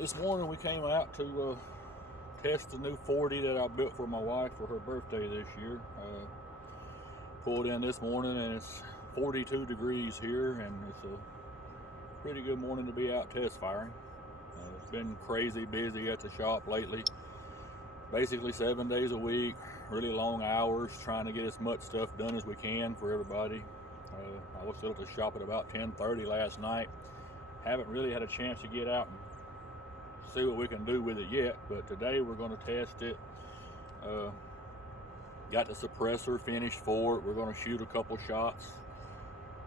This morning we came out to test the new 40 that I built for my wife for her birthday this year. Pulled in this morning and it's 42 degrees here, and it's a pretty good morning to be out test firing. It's been crazy busy at the shop lately. Basically 7 days a week, really long hours, trying to get as much stuff done as we can for everybody. I was still at the shop at about 10:30 last night. Haven't really had a chance to get out and see what we can do with it yet, but today we're going to test it. Got the suppressor finished for it. We're going to shoot a couple shots,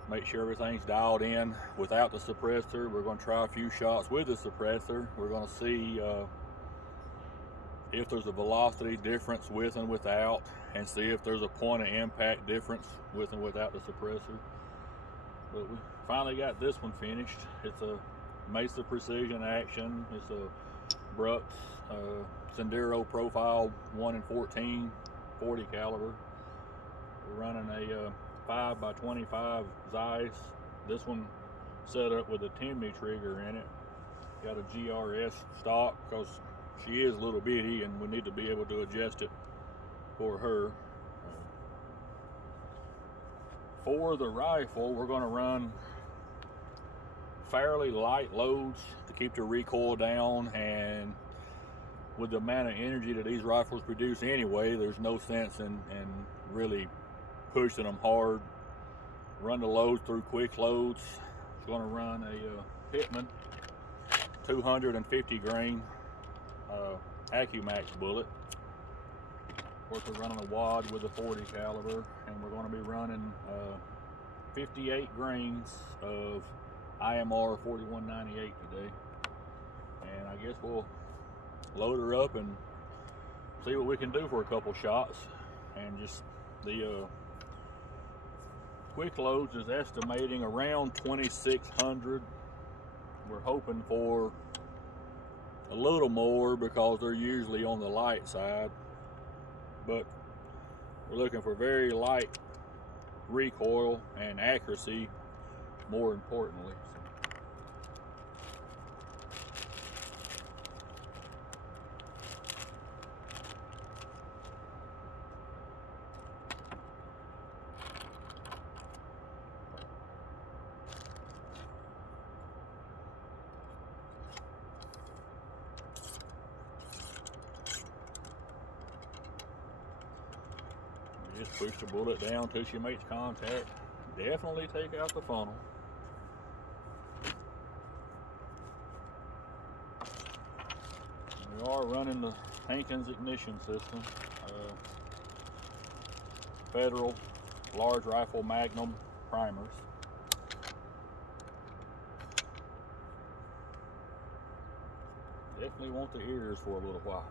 make sure everything's dialed in without the suppressor. We're going to try a few shots with the suppressor. We're going to see if there's a velocity difference with and without, and see if there's a point of impact difference with and without the suppressor. But we finally got this one finished. It's a Mesa Precision Action. It's a Brux Sendero Profile 1 in 14 40 caliber. We're running a 5x25 Zeiss. This one set up with a Timney trigger in it. Got a GRS stock because she is a little bitty and we need to be able to adjust it for her. For the rifle, we're going to run fairly light loads to keep the recoil down, and with the amount of energy that these rifles produce anyway, there's no sense in really pushing them hard. Run the loads through quick loads. It's going to run a Pittman 250 grain AccuMax bullet. Of course, we're running a wad with a 40 caliber, and we're going to be running 58 grains of IMR 4198 today. And I guess we'll load her up and see what we can do for a couple shots. And just the quick loads is estimating around 2600. We're hoping for a little more because they're usually on the light side, but we're looking for very light recoil and accuracy, more importantly. Just push the bullet down till she makes contact. Definitely take out the funnel. We are running the Hankins ignition system. Federal large rifle Magnum primers. Definitely want the ears for a little while.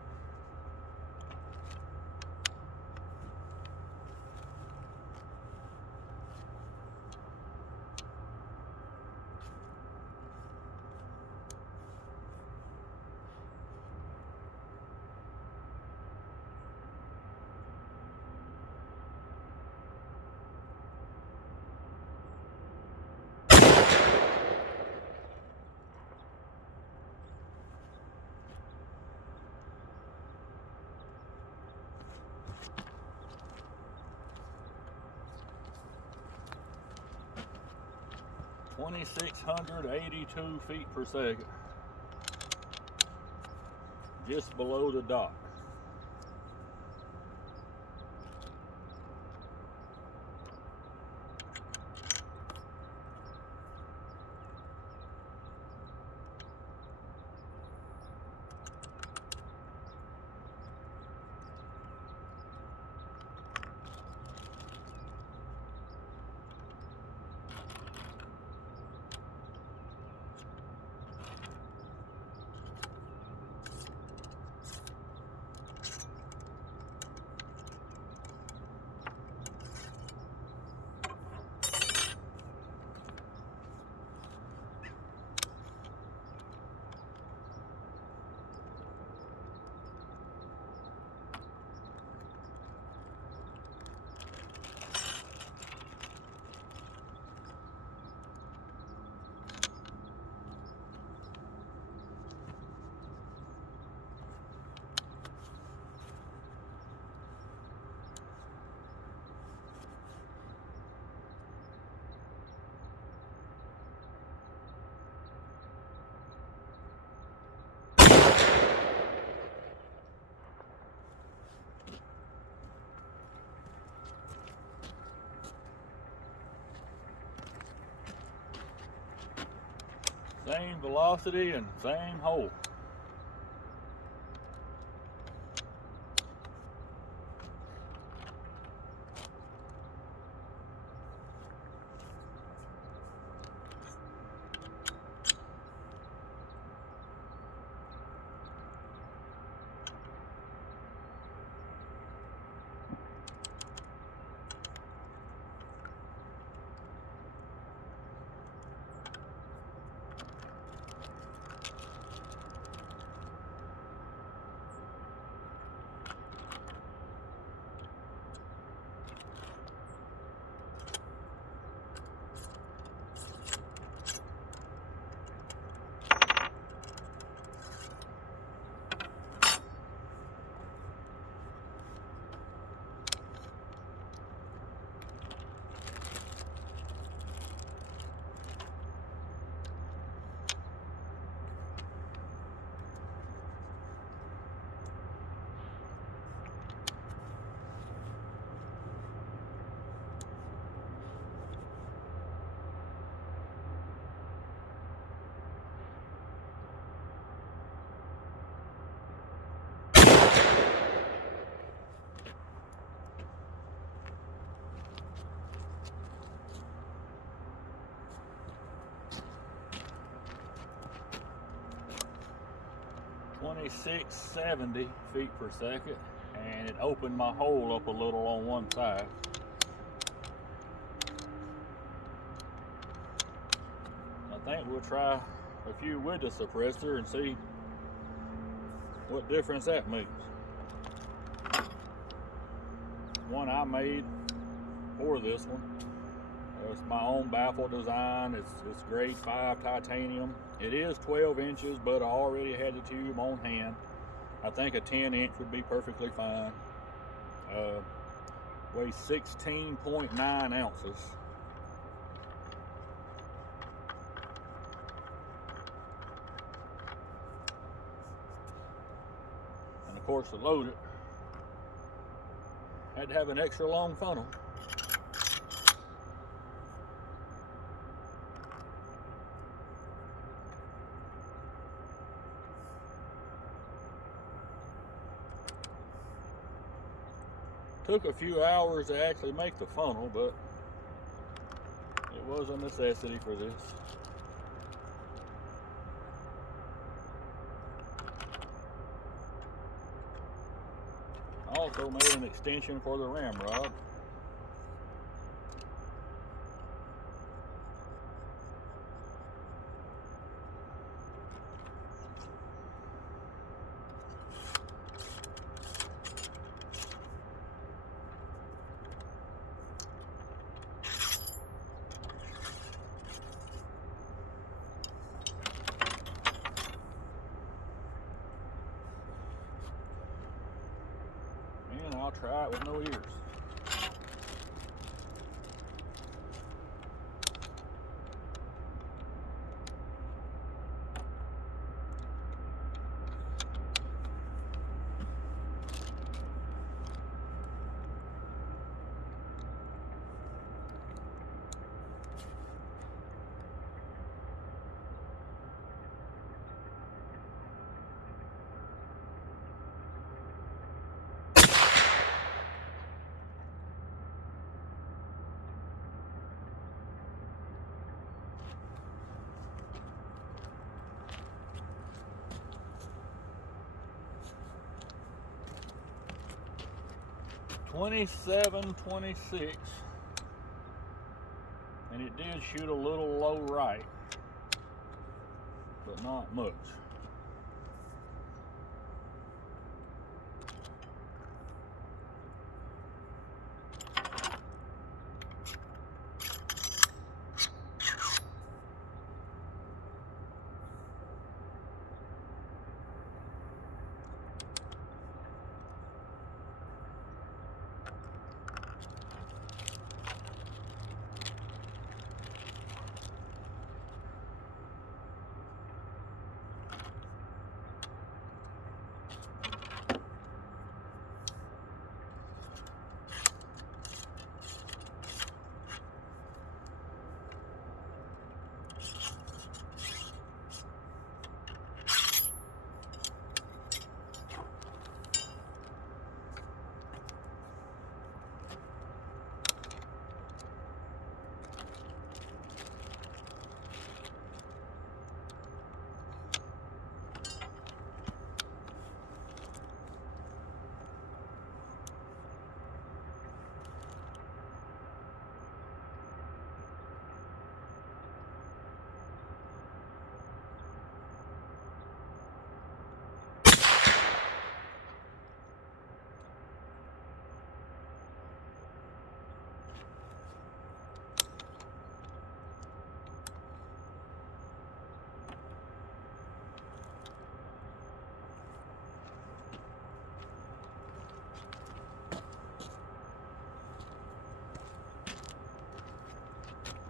(2,682 feet per second), just below the dock. Same velocity and same hole. .2670 feet per second, and it opened my hole up a little on one side. I think we'll try a few with the suppressor and see what difference that makes. One I made for this one. It's my own baffle design. It's grade 5 titanium. It is 12 inches, but I already had the tube on hand. I think a 10-inch would be perfectly fine. Weighs 16.9 ounces. And of course, to load it, I had to have an extra long funnel. Took a few hours to actually make the funnel, but it was a necessity for this. I also made an extension for the ramrod. And I'll try it with no ears. .2726, and it did shoot a little low right, but not much.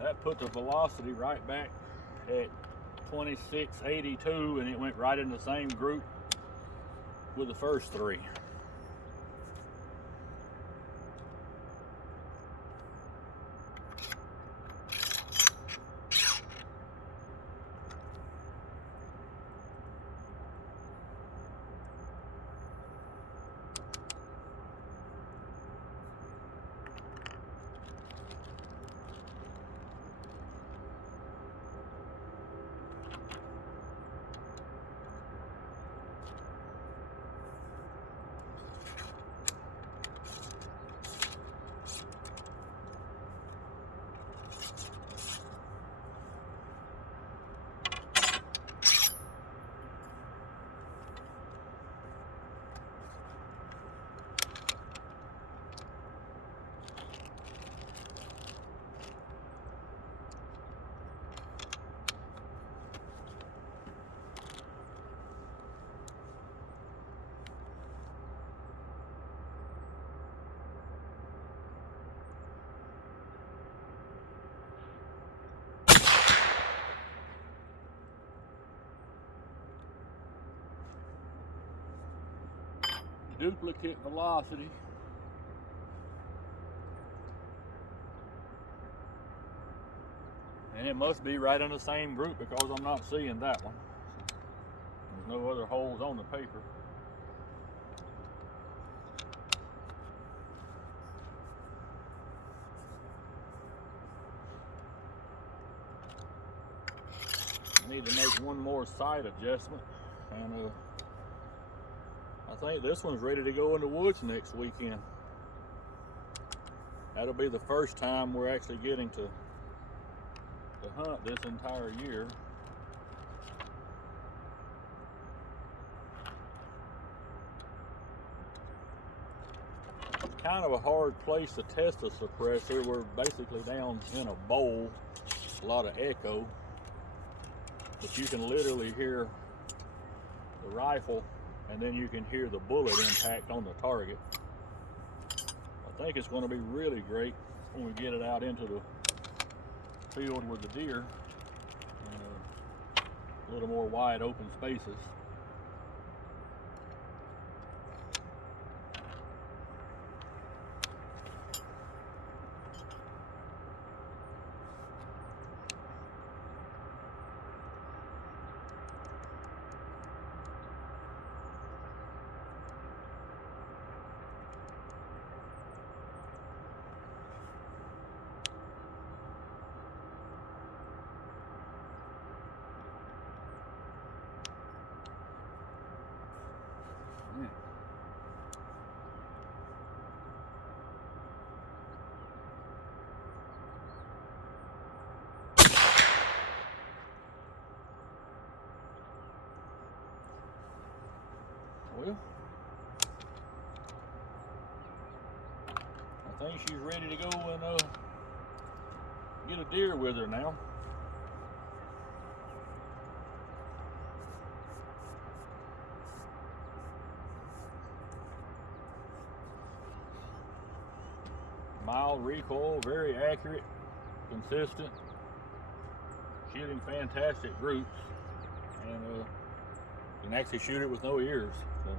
That put the velocity right back at 2682, and it went right in the same group with the first three. Duplicate velocity. And it must be right in the same group because I'm not seeing that one. There's no other holes on the paper. I need to make one more sight adjustment, and I think this one's ready to go in the woods next weekend. That'll be the first time we're actually getting to hunt this entire year. It's kind of a hard place to test a suppressor. We're basically down in a bowl, a lot of echo, but you can literally hear the rifle, and then you can hear the bullet impact on the target. I think it's going to be really great when we get it out into the field with the deer, a little more wide open spaces. Well, I think she's ready to go and get a deer with her now. Mild recoil, very accurate, consistent, shooting fantastic groups, and you can actually shoot it with no ears. So